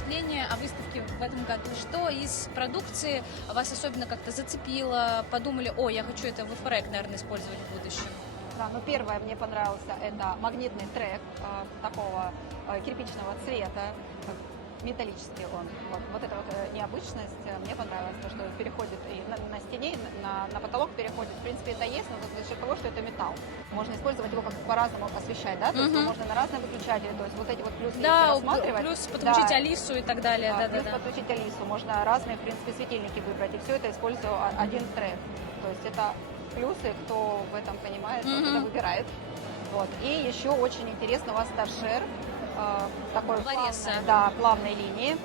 впечатление о выставке в этом году? Что из продукции вас особенно как-то зацепило? Подумали, о, я хочу это в FREC, наверное, использовать в будущем? Да, ну первое мне понравился, это магнитный трек такого кирпичного цвета, металлический он. Вот эта вот необычность мне понравилась, то, что переходит и на стене, на потолок переходит. В принципе, это есть, но за счет того, что это металл. Можно использовать его как по-разному освещать, да, то есть можно на разные выключатели, то есть вот эти вот плюсы, если Да, рассматривать. плюс подключить Алису и так далее. Да, плюс подключить Алису, можно разные, в принципе, светильники выбрать, и все это используя один трек. То есть это плюсы, кто в этом понимает, тот это выбирает. Вот. И еще очень интересно у вас торшер, такой плавной линии,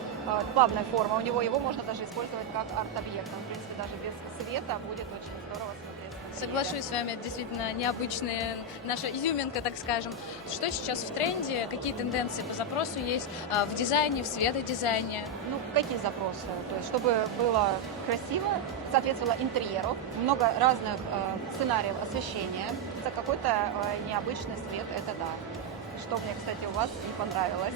плавная форма у него, его можно даже использовать как арт-объект. В принципе, даже без света будет очень здорово смотреться. Соглашусь с вами, это действительно необычная наша изюминка, так скажем. Что сейчас в тренде, какие тенденции по запросу есть в дизайне, в светодизайне? Ну, какие запросы? То есть, чтобы было красиво, соответствовало интерьеру, много разных сценариев освещения, за какой-то необычный свет, это да. Что мне, кстати, у вас не понравилось.